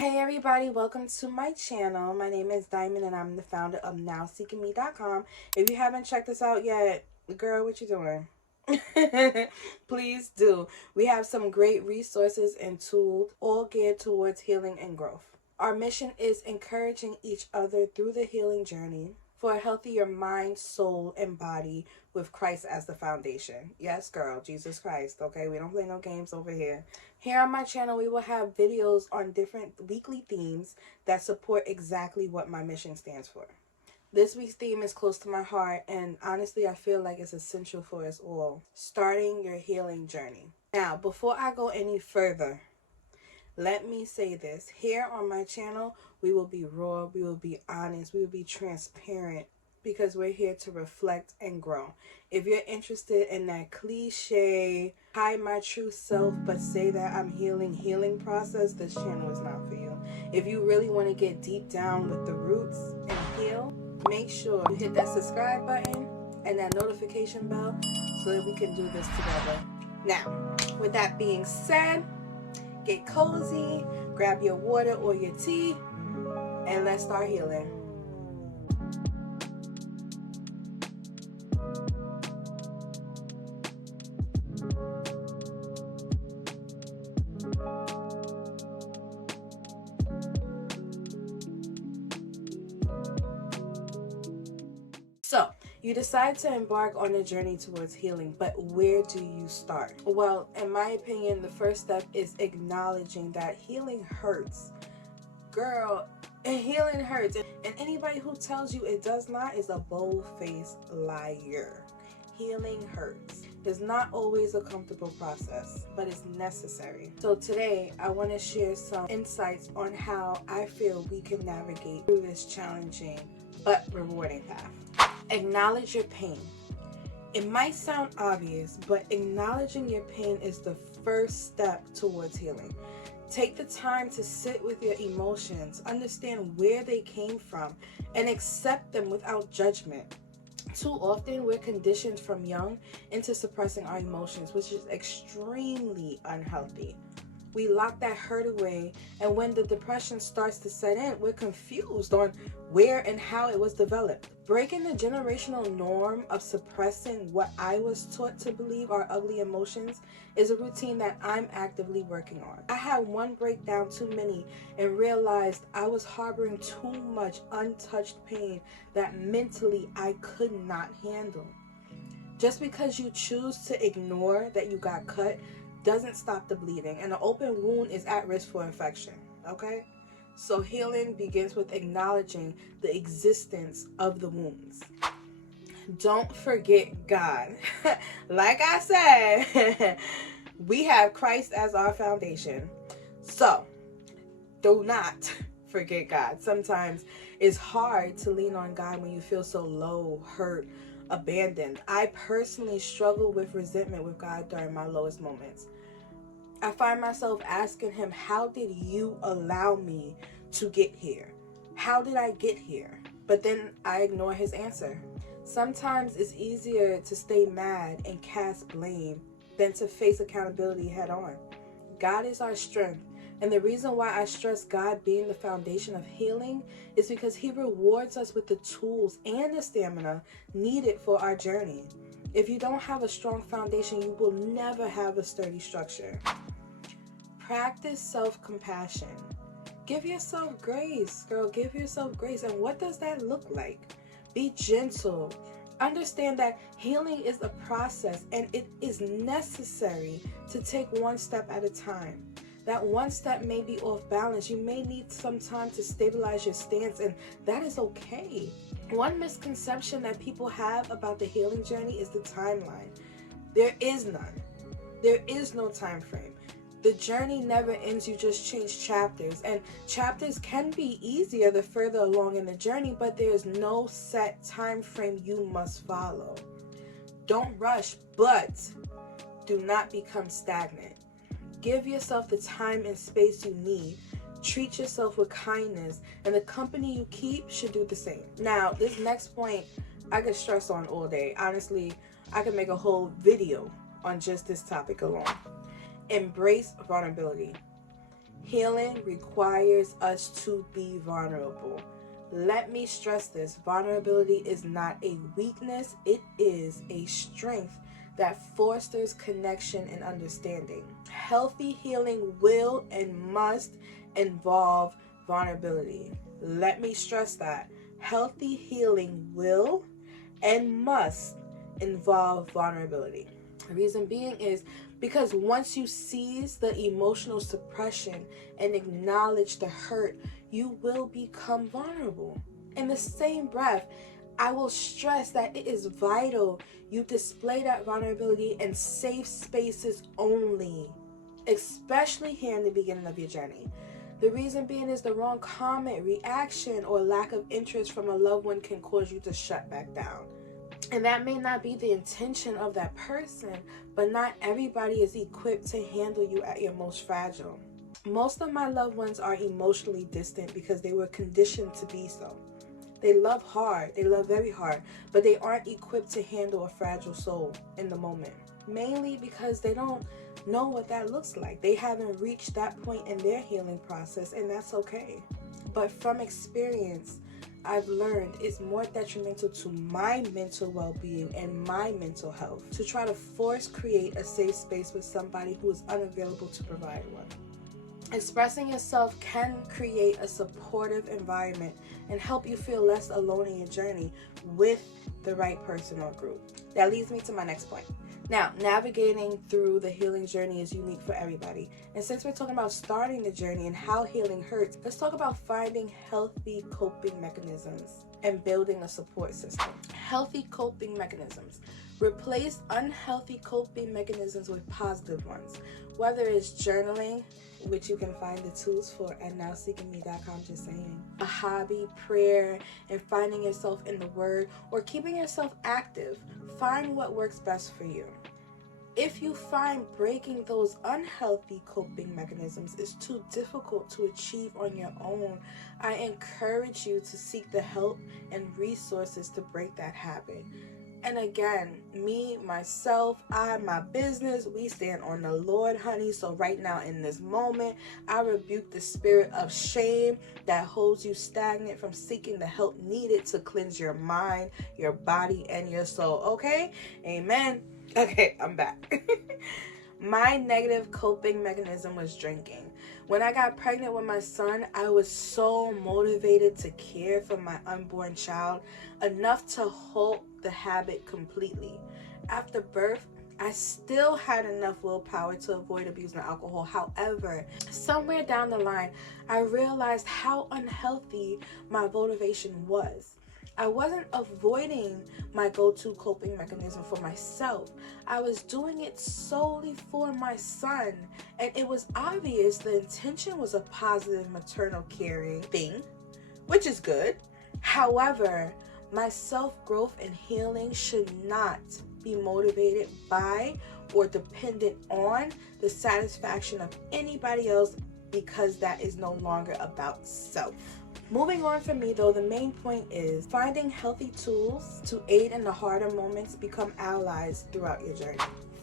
Hey everybody, welcome to my channel. My name is Diamond and I'm the founder of NowSeekingMe.com. If you haven't checked this out yet, girl, what you doing? Please do. We have some great resources and tools all geared towards healing and growth. Our mission is encouraging each other through the healing journey for a healthier mind, soul, and body with Christ as the foundation. Yes, girl, Jesus Christ, okay? We don't play no games over here. Here on my channel, we will have videos on different weekly themes that support exactly what my mission stands for. This week's theme is close to my heart, and honestly, I feel like it's essential for us all. Starting your healing journey. Now, before I go any further, let me say this. Here on my channel, we will be raw, we will be honest, we will be transparent because we're here to reflect and grow. If you're interested in that cliche, hide my true self but say that I'm healing process, this channel is not for you. If you really want to get deep down with the roots and heal, make sure you hit that subscribe button and that notification bell so that we can do this together. Now, with that being said, get cozy, grab your water or your tea, and let's start healing. So, you decide to embark on a journey towards healing, but where do you start? Well, in my opinion, the first step is acknowledging that healing hurts. Girl, healing hurts. And anybody who tells you it does not is a bold-faced liar. Healing hurts. It's not always a comfortable process, but it's necessary. So today, I want to share some insights on how I feel we can navigate through this challenging but rewarding path. Acknowledge your pain. It might sound obvious, but acknowledging your pain is the first step towards healing. Take the time to sit with your emotions, understand where they came from, and accept them without judgment. Too often, we're conditioned from young into suppressing our emotions, which is extremely unhealthy. We lock that hurt away, and when the depression starts to set in, we're confused on where and how it was developed. Breaking the generational norm of suppressing what I was taught to believe are ugly emotions is a routine that I'm actively working on. I had one breakdown too many and realized I was harboring too much untouched pain that mentally I could not handle. Just because you choose to ignore that you got cut doesn't stop the bleeding, and an open wound is at risk for infection, okay? So healing begins with acknowledging the existence of the wounds. Don't forget God. Like I said, we have Christ as our foundation. So do not forget God. Sometimes it's hard to lean on God when you feel so low, hurt, abandoned. I personally struggle with resentment with God during my lowest moments. I find myself asking him, how did you allow me to get here? How did I get here? But then I ignore his answer. Sometimes it's easier to stay mad and cast blame than to face accountability head on. God is our strength. And the reason why I stress God being the foundation of healing is because he rewards us with the tools and the stamina needed for our journey. If you don't have a strong foundation, you will never have a sturdy structure. Practice self-compassion. Give yourself grace, girl. Give yourself grace. And what does that look like? Be gentle. Understand that healing is a process and it is necessary to take one step at a time. That one step may be off balance. You may need some time to stabilize your stance, and that is okay. One misconception that people have about the healing journey is the timeline. There is none. There is no time frame. The journey never ends. You just change chapters, and chapters can be easier the further along in the journey, but there is no set time frame you must follow. Don't rush, but do not become stagnant. Give yourself the time and space you need. Treat yourself with kindness, and the company you keep should do the same. Now, this next point I could stress on all day. Honestly, I could make a whole video on just this topic alone. Embrace vulnerability. Healing requires us to be vulnerable. Let me stress this. Vulnerability is not a weakness. It is a strength that fosters connection and understanding. Healthy healing will and must involve vulnerability. Let me stress that. Healthy healing will and must involve vulnerability. The reason being is because once you seize the emotional suppression and acknowledge the hurt, you will become vulnerable. In the same breath, I will stress that it is vital you display that vulnerability in safe spaces only, especially here in the beginning of your journey. The reason being is the wrong comment, reaction, or lack of interest from a loved one can cause you to shut back down. And that may not be the intention of that person, but not everybody is equipped to handle you at your most fragile. Most of my loved ones are emotionally distant because they were conditioned to be so. They love hard, they love very hard, but they aren't equipped to handle a fragile soul in the moment. Mainly because they don't know what that looks like. They haven't reached that point in their healing process, and that's okay. But from experience, I've learned it's more detrimental to my mental well-being and my mental health to try to create a safe space with somebody who is unavailable to provide one. Expressing yourself can create a supportive environment and help you feel less alone in your journey with the right person or group. That leads me to my next point. Now, navigating through the healing journey is unique for everybody. And since we're talking about starting the journey and how healing hurts, let's talk about finding healthy coping mechanisms and building a support system. Healthy coping mechanisms. Replace unhealthy coping mechanisms with positive ones. Whether it's journaling, which you can find the tools for at nowseekingme.com, just saying. A hobby, prayer, and finding yourself in the Word, or keeping yourself active. Find what works best for you. If you find breaking those unhealthy coping mechanisms is too difficult to achieve on your own, I encourage you to seek the help and resources to break that habit. And again, me, myself, my business, we stand on the Lord, honey. So right now in this moment, I rebuke the spirit of shame that holds you stagnant from seeking the help needed to cleanse your mind, your body, and your soul. Okay? Amen. Okay, I'm back. My negative coping mechanism was drinking. When I got pregnant with my son, I was so motivated to care for my unborn child, enough to halt the habit completely. After birth, I still had enough willpower to avoid abusing alcohol. However, somewhere down the line, I realized how unhealthy my motivation was. I wasn't avoiding my go-to coping mechanism for myself. I was doing it solely for my son. And it was obvious the intention was a positive maternal caring thing, which is good. However, my self-growth and healing should not be motivated by or dependent on the satisfaction of anybody else, because that is no longer about self. Moving on for me though, the main point is finding healthy tools to aid in the harder moments, become allies throughout your journey.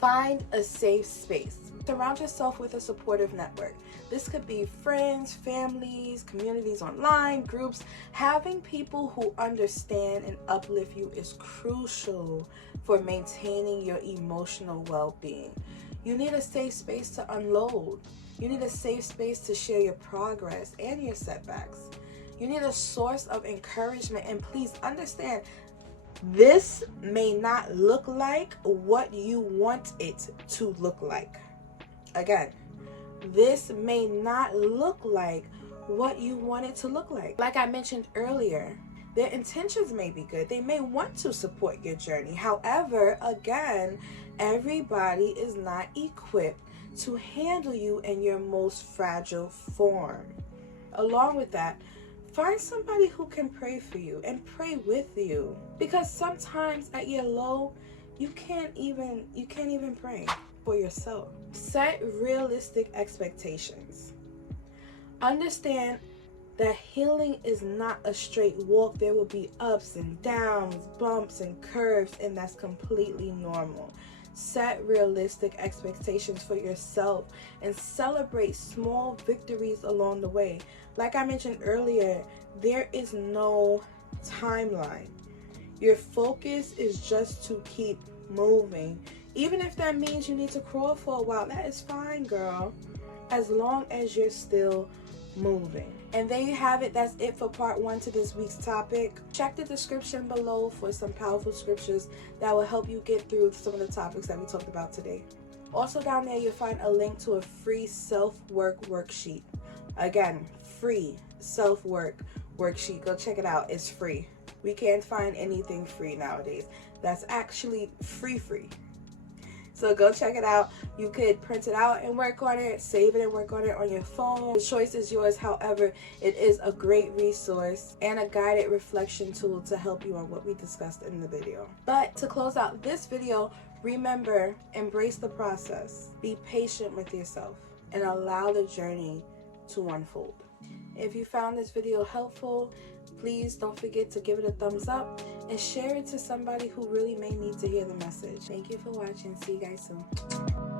Find a safe space. Surround yourself with a supportive network. This could be friends, families, communities online, groups. Having people who understand and uplift you is crucial for maintaining your emotional well-being. You need a safe space to unload. You need a safe space to share your progress and your setbacks. You need a source of encouragement, and please understand, this may not look like what you want it to look like. Again, this may not look like what you want it to look like. Like I mentioned earlier, their intentions may be good. They may want to support your journey. However, again, everybody is not equipped to handle you in your most fragile form. Along with that, find somebody who can pray for you and pray with you, because sometimes at your low, you can't even pray for yourself. Set realistic expectations. Understand that healing is not a straight walk. There will be ups and downs, bumps and curves, and that's completely normal. Set realistic expectations for yourself and celebrate small victories along the way. Like I mentioned earlier, there is no timeline. Your focus is just to keep moving. Even if that means you need to crawl for a while, that is fine, girl. As long as you're still moving. And there you have it. That's it for part 1 to this week's topic. Check the description below for some powerful scriptures that will help you get through some of the topics that we talked about today. Also down there, you'll find a link to a free self-work worksheet. Again, free self-work worksheet. Go check it out. It's free. We can't find anything free nowadays. That's actually free. So go check it out. You could print it out and work on it, save it and work on it on your phone. The choice is yours. However, it is a great resource and a guided reflection tool to help you on what we discussed in the video. But to close out this video, remember, embrace the process. Be patient with yourself and allow the journey to unfold. If you found this video helpful, please don't forget to give it a thumbs up and share it to somebody who really may need to hear the message. Thank you for watching. See you guys soon.